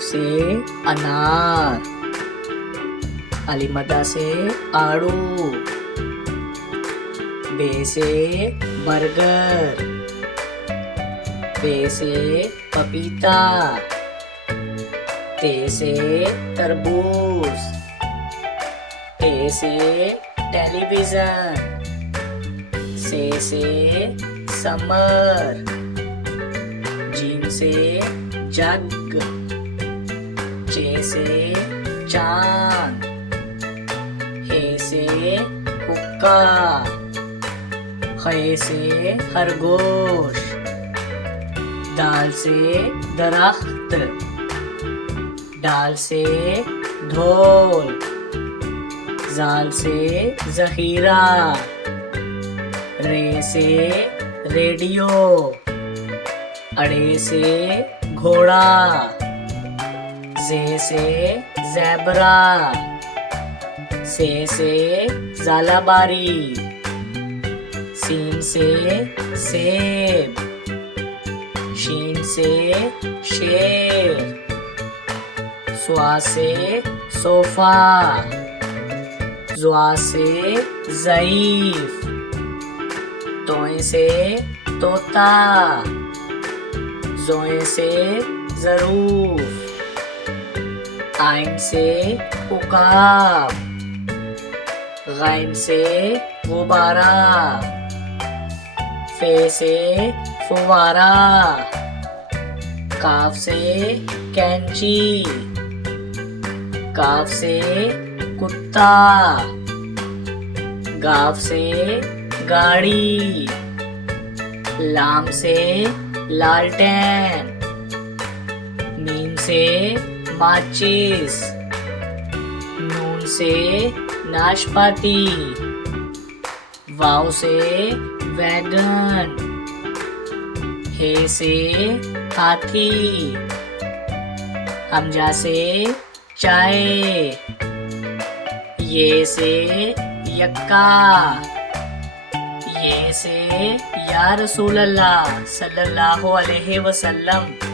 अलिफ से अनार, अलीमदा से आड़ू, बे से बर्गर, पे से पपीता, ते से तरबूज, टे से टेलीविजन, से समर, जीम से जग, चे से चांद, हे से हुक्का, खे से खरगोश, दाल से दरख्त, डाल से ढोल, जाल से जहीरा, रे से रेडियो, अड़े से घोड़ा, जे से ज़ेबरा, से ज़ालाबारी, सीन से सेब, शीन से शेर, स्वा से सोफा, ज़्वा से ज़ईफ, तोए से तोता, ज़ोए से ज़रूफ, आइन से उकाब, गैन से गुब्बारा, फे से फुवारा, काफ से कैंची, काफ से कुत्ता, गाफ से गाड़ी, लाम से लालटेन, मीम से माचिस, नून से नाशपाती, वाव से वैगन, हे से हाथी, हमजा से चाय, ये से यक्का, ये से या रसूल अल्लाह सल्लल्लाहु अलैहि वसल्लम।